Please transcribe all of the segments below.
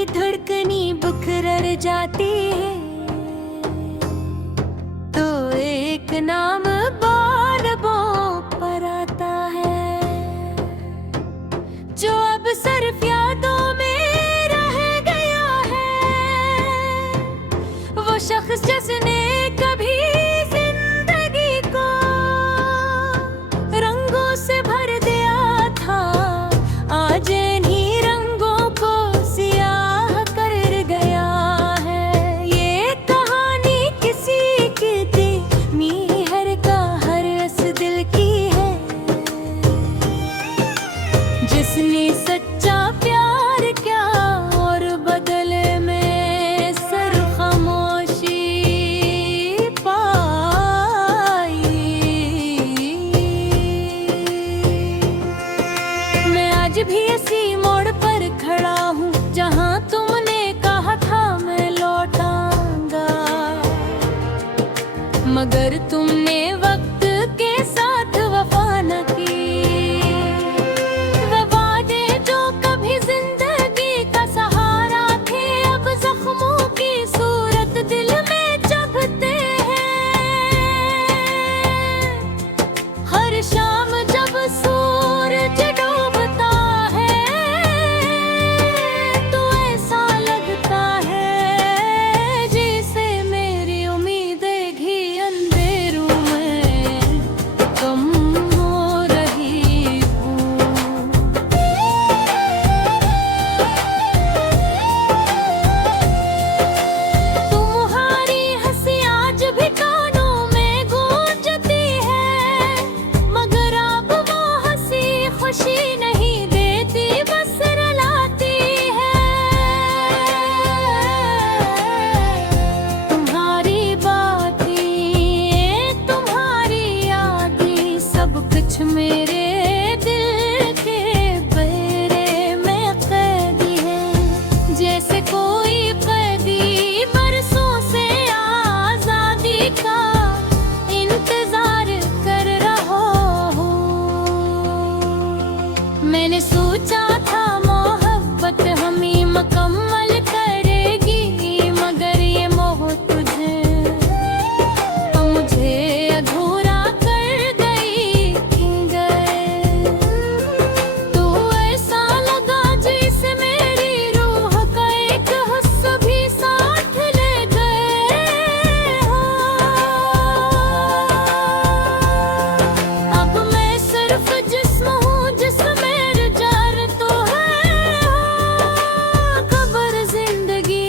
की धड़कनी बुखर जाती है तो एक नाम बालबों पर आता है जो अब सिर्फ यादों में रह गया है। वो शख्स जिसने कभी जिंदगी को रंगों से भर दिया था, आज इन्हीं रंगों को सियाह कर गया है। ये कहानी किसी की थी मीहर का हर अस दिल की है, जिसने सच्चा प्यार क्या और बदले में सर खामोशी पाई। मैं आज भी इसी मोड़ पर खड़ा हूँ जहाँ तुमने कहा था मैं लौटाऊंगा, मगर तुमने वक्त के साथ वफा न की। वे वादे जो कभी जिंदगी का सहारा थे, अब जख्मों की सूरत दिल में चुभते हैं। हर शाम जब सूरज डूबता है तो ऐसा लगता है जैसे मेरी उम्मीदें घी अंधेरों में कम हो रही हूँ। तुम्हारी हंसी आज भी कानों में गूंजती है, मगर अब वो हंसी खुशी नहीं देती, बस रुलाती है। तुम्हारी बातें, तुम्हारी यादें, सब कुछ मेरे दिल के बहरे में कैदी है। जैसे कोई कैदी बरसों से आजादी का इंतजार कर रहा हो। मैंने सोचा था मोहब्बत हमें मुकम्मल करेगी, मगर ये मोह तुझे मुझे अधूरा कर गई गए। तो ऐसा लगा जैसे मेरी रूह का एक हिस्सा भी साथ ले गए हो। अब मैं सिर्फ जिस्म हूँ जिसमें रुझान तो है हो, खबर जिंदगी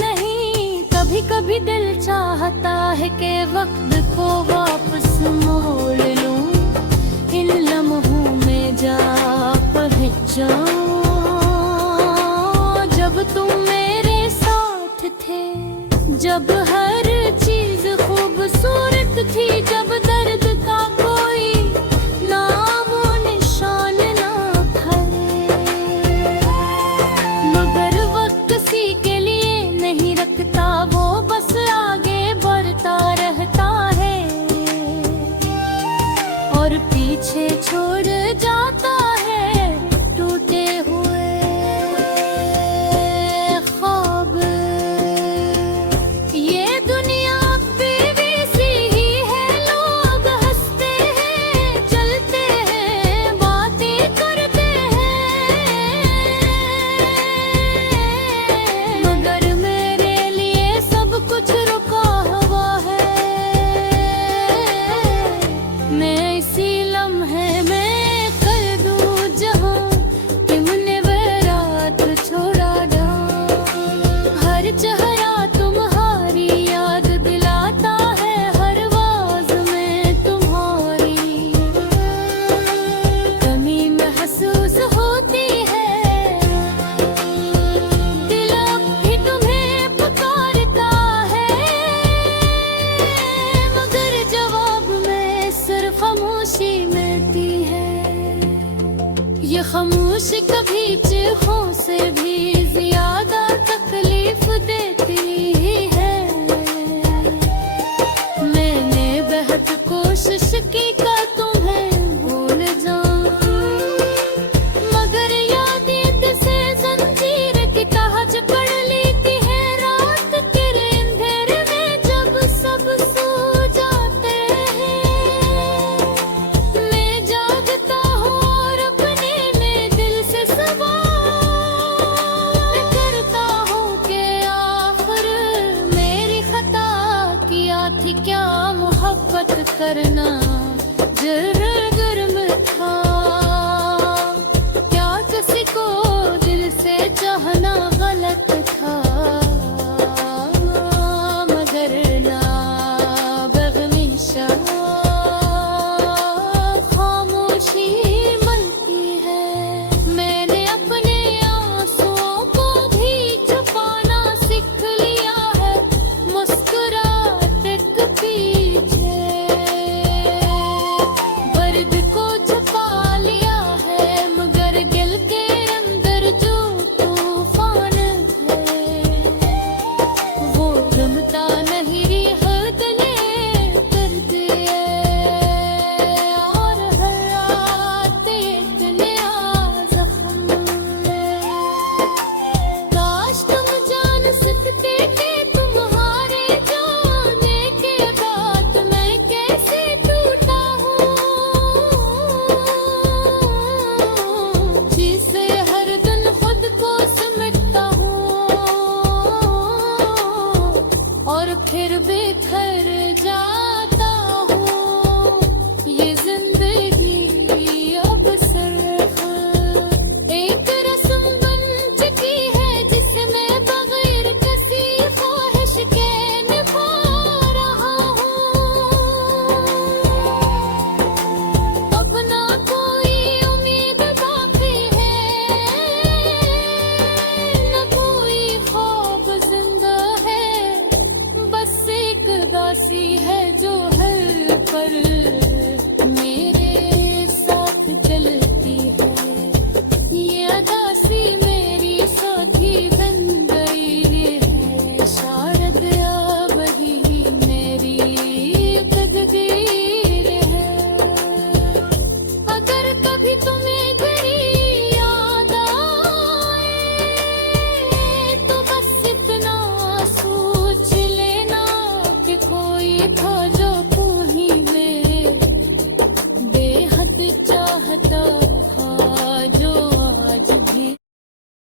नहीं। कभी कभी दिल चाहता है कि वक्त को वापस मोड़ लूं, इन लम्हों में जा पहचाऊं।